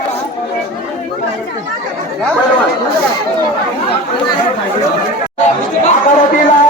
Apa dia?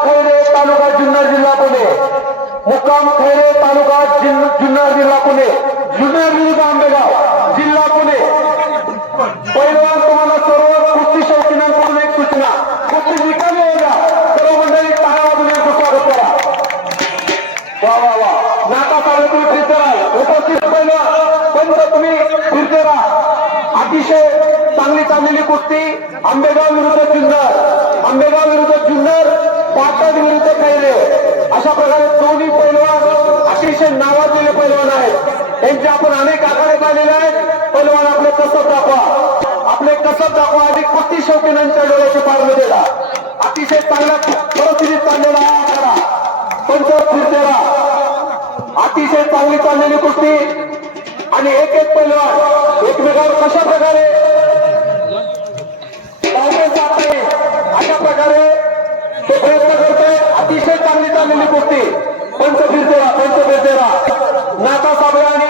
मुकाम ठेरे तालुका जुन्नर जिल्हा पुणे जुन्नर विरुद्ध आंबेगाव जिल्हा पुणे परिसर तुम्हाला सर्व कुर्ती शौतीनं कोणी कृष्णा कुर्ती बिका नाही सर्व म्हणजे नाता वाटा तालुक्यात फिरता उपस्थित रुपये तुम्ही फिरते राहा अतिशय चांगली चांगलेली कुस्ती आंबेगाव विरुद्ध जुन्नर आंबेगाव विरुद्ध जुन्नर पाठशा विरुद्ध खैरे अशा प्रकारे दोन्ही पैलवान अतिशय नावाजलेले पैलवान आहेत त्यांचे आपण अनेक आघाडी झालेले आहेत पैलवान आपले कसं दाखवा आपले कसं दाखवा आणि कुस्ती शौकांच्या डोळ्याचे पार दिला अतिशय चांगला चाललेला करा पंचवीस फिरतेला अतिशय चांगली चाललेली कुस्ती आणि एक एक पैलवान एकमेकावर कशा प्रकारे अशा प्रकारे प्रयत्न करतोय अतिशय चांगली चांगली कुर्ती पंच देवा पंच देवा नाता सागळे आणि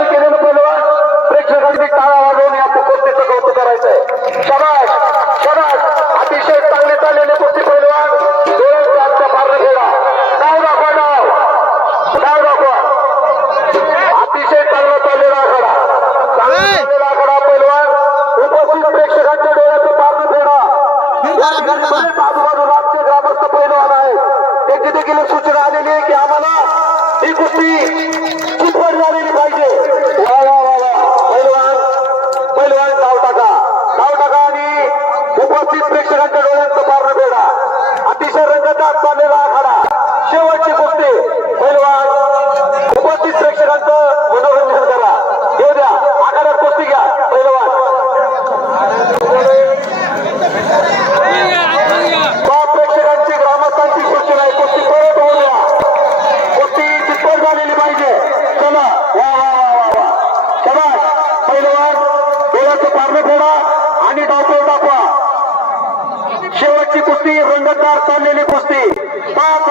with me. कारते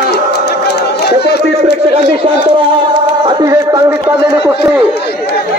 प्रेक्ष शांत तर अतिशय चांगली चाललेली कुस्ती